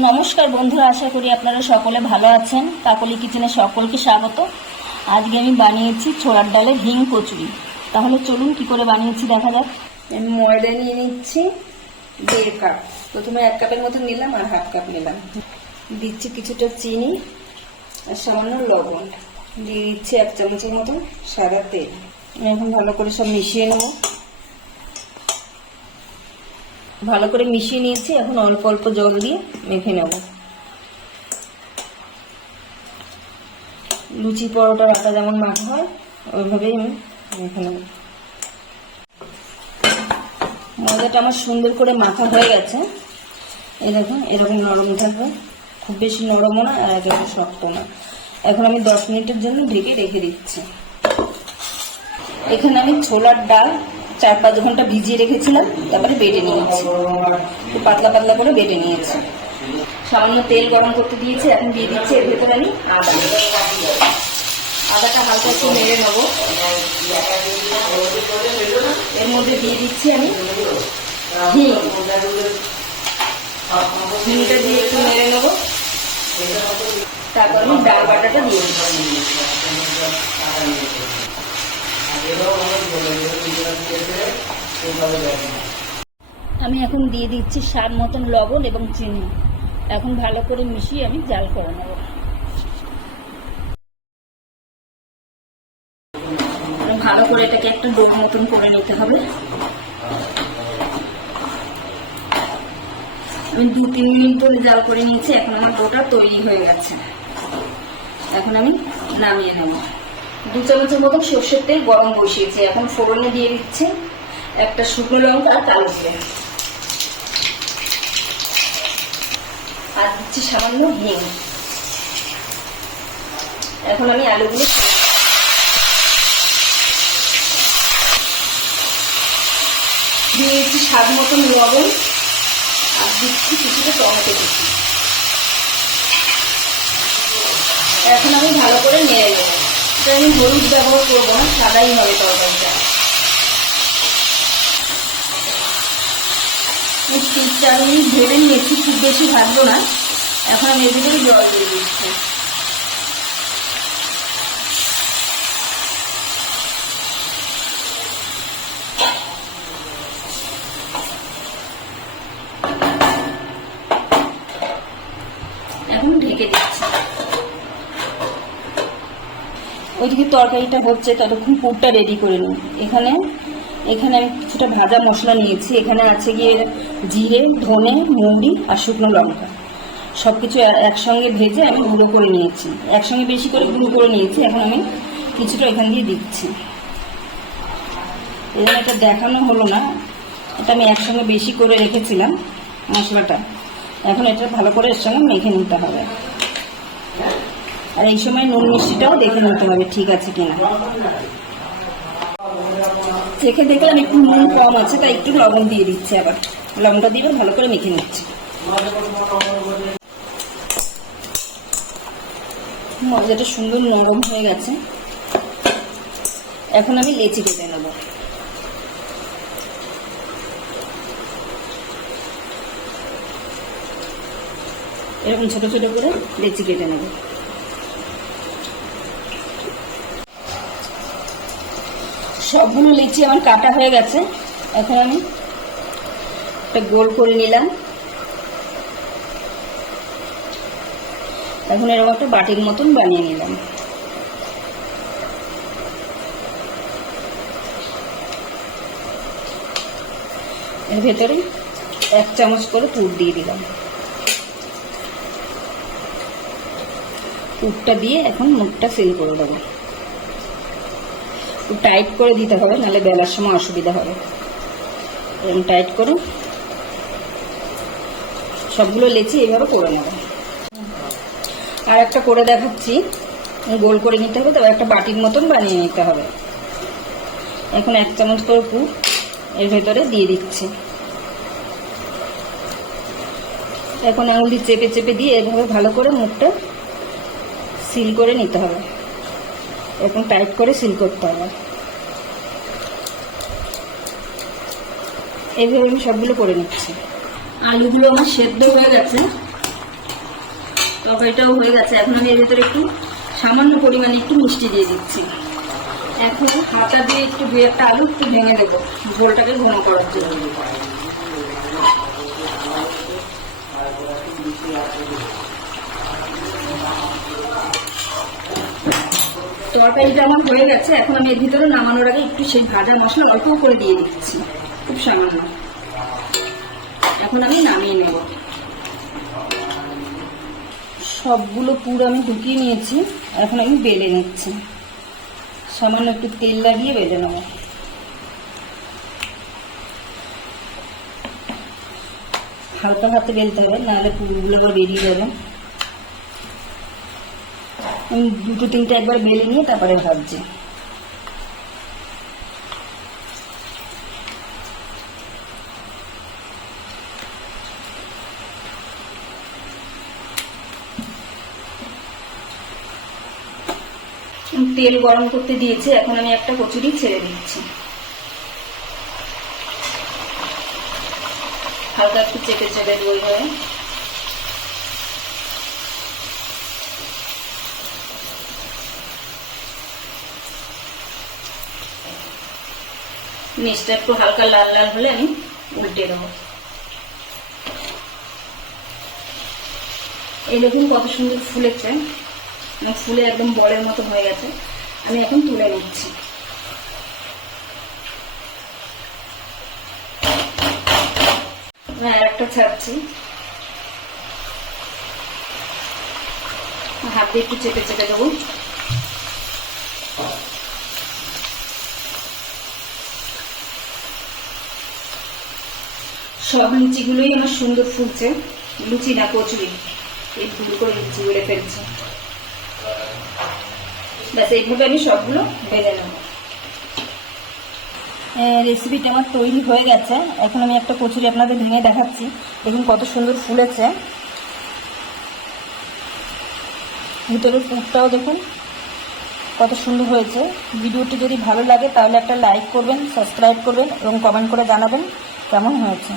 নমস্কার বন্ধুরা, আশা করি আপনারা সকলে ভালো আছেন। কাকলি কিচেনে সকলকে স্বাগত। আজকে আমি বানিয়েছি ছোলার ডালের হিং কচুরি। তাহলে চলুন কি করে বানিয়েছি দেখা যাক। আমি ময়দা নিয়ে নিচ্ছি, দেড় কাপ। প্রথমে এক কাপের মতো নিলাম আর হাফ কাপ নিলাম। দিচ্ছি কিছুটা চিনি আর সামান্য লবণ। দিয়ে দিচ্ছি এক চামচের মতো সাদা তেল। এখন ভালো করে সব মিশিয়ে নেব। ভালো করে মিশিয়ে নিয়েছি। এখন অল্প অল্প জল দিয়ে মেখে নেব। লুচি পরোটার আটা যেমন মাখা হয়, ওইভাবেই আমি মেখে নেব। ময়দাটা আমার সুন্দর করে মাখা হয়ে গেছে। এই দেখুন, এরকম নরম থাকবে। খুব বেশি নরমও না, আর একেবারে শক্ত না। এখন আমি দশ মিনিটের জন্য ঢেকে রেখে দিচ্ছি। এখানে আমি ছোলার ডাল চার পাঁচ ঘণ্টা ভিজিয়ে রেখেছিলাম, তারপরে বেটে নিয়েছি। একটু পাতলা পাতলা করে বেটে নিয়েছি। সামান্য তেল গরম করতে দিয়েছি, এখন দিয়ে দিচ্ছি এর ভেতরে আমি আদা। আদাটা হালকা একটু মেরে নেব। এর মধ্যে দিয়ে দিচ্ছি আমি হিংটা দিয়ে একটু মেরে নেব। তারপর আমি ডাল বাটাটা দিয়ে দিচ্ছি। আমি এখন দিয়ে দিচ্ছি স্বাদ মতন লবণ এবং চিনি। এখন ভালো করে মিশিয়ে আমি জাল করে নেব। ভালো করে এটাকে একটা ডোক মতন করে নিতে হবে। আমি দু, তিন মিনিট ধরে জাল করে নিয়েছি, এখন আমার ডোটা তৈরি হয়ে গেছে। এখন আমি নামিয়ে নেব। দু চামচের মতো সর্ষের তেল গরম বসিয়েছি। এখন ফোড়নে দিয়ে দিচ্ছি। একটা শুকনো লঙ্কা আর কালো জিরে আর দিচ্ছি সামান্য হিং। এখন আমি আলুগুলো দিয়ে দিচ্ছি স্বাদ মতন লবণ, আর দিচ্ছি কিছুটা টমেটো কুচি। এখন আমি ভালো করে নেড়ে নেব। এটা আমি হলুদ ব্যবহার করব না, সাদাই হবে তরকারিটা। চার মিনিট ভেবে নিয়েছি, খুব বেশি ভাজবো না। এখন আমি ভিতরে জল দিয়ে দিচ্ছি। ওইদিকে তরকারিটা হচ্ছে, ততক্ষণ পুরটা রেডি করে নিই। এখানে এখানে আমি কিছুটা ভাজা মশলা নিয়েছি। এখানে আছে গিয়ে জিরে, ধনে মৌরি আর শুকনো লঙ্কা। সব কিছু একসঙ্গে ভেজে আমি গুঁড়ো করে নিয়েছি। একসঙ্গে বেশি করে গুঁড়ো করে নিয়েছি। এখন আমি কিছুটা এখান দিয়ে দিচ্ছি। এখানে এটা দেখানো হলো না। এটা আমি একসঙ্গে বেশি করে রেখেছিলাম মশলাটা। এখন এটা ভালো করে এর সঙ্গে মেখে নিতে হবে। আর এই সময় নুন মিষ্টিটাও দেখে নিতে হবে ঠিক আছে কিনা। চেখে দেখলাম একটু নুন কম আছে, তাই একটু লবণ দিয়ে দিচ্ছি আবার। লবণটা দিয়ে ভালো করে মেখে নিচ্ছি। মজাটা সুন্দর নরম হয়ে গেছে। এখন আমি লেচি কেটে নেব। এরকম ছোট ছোট করে লেচি কেটে নেব। সবগুলো লিচি আমার কাটা হয়ে গেছে। এখন আমি একটা গোল করে নিলাম। এখন এরকম একটা বাটির মতন বানিয়ে নিলাম। এর ভেতরে এক চামচ করে পুর দিয়ে দিলাম। পুরটা দিয়ে এখন মুখটা সিল করে দেবো। একটু টাইট করে দিতে হবে, নাহলে বেলার সময় অসুবিধা হবে। এরকম টাইট করুন। সবগুলো লেচি এইভাবে করে নেব। আর একটা করে দেখাচ্ছি। গোল করে নিতে হবে, তবে একটা বাটির মতন বানিয়ে নিতে হবে। এখন এক চামচ করে পুর এর ভেতরে দিয়ে দিচ্ছি। এখন আঙুল চেপে চেপে দিয়ে এভাবে ভালো করে মুখটা সিল করে নিতে হবে। এরকম টাইট করে সিল করতে হবে। এইভাবে আমি সবগুলো করে নিচ্ছি। আলুগুলো আমার সেদ্ধ হয়ে গেছে। তরকারিটাও হয়ে গেছে। এখন আমি এর ভিতরে একটু সামান্য পরিমাণে একটু মিষ্টি দিয়ে দিচ্ছি। এখন হাতা দিয়ে একটু দু একটা আলু একটু ভেঙে দেবো ঝোলটাকে ঘন করার জন্য। তরকারিটা আমার হয়ে গেছে, এখন আমি এর ভিতরে নামানোর আগে একটু সেই ভাজা মশলা অল্প করে দিয়ে দিচ্ছি। খুব সামান্য। এখন আমি নামিয়ে নেব। সবগুলো পুর আমি ঢুকিয়ে নিয়েছি, এখন আমি বেলে নিচ্ছি। সামান্য একটু তেল লাগিয়ে বেলে নেব। হালকা হাতে বেলতে হবে, নাহলে পুরগুলো আবার বেরিয়ে যাবে। দুটো তিনটে একবার বেলে নিয়ে তারপরে ভাবছি। তেল গরম করতে দিয়েছে, এখন আমি একটা কচুরি ছেড়ে দিচ্ছি। হালকা একটু চেপে চেপে দেবো এইভাবে নিচটা একটু হালকা লাল লাল হলে আমি উল্টে দেবো এই দেখুন কত সুন্দর ফুলেছে ফুলে একদম বলের মতো হয়ে গেছে আমি এখন তুলে নিচ্ছি হ্যাঁ একটা ছাড়ছি হাত দিয়ে একটু চেপে চেপে দেবো সব লুচিগুলোই আমার সুন্দর ফুলছে। লুচি না, কচুরি। এই ভুল করে লুচি বেড়ে ফেলছে। ব্যাস, এইভাবে আমি সবগুলো বেঁধে নেব। রেসিপিটা আমার তৈরি হয়ে গেছে। এখন আমি একটা কচুরি আপনাদের ভেঙে দেখাচ্ছি। দেখুন কত সুন্দর ফুলেছে। ভিতরের পুরটাও দেখুন কত সুন্দর হয়েছে। ভিডিওটি যদি ভালো লাগে, তাহলে একটা লাইক করবেন সাবস্ক্রাইব করবেন এবং কমেন্ট করে জানাবেন কেমন হয়েছে।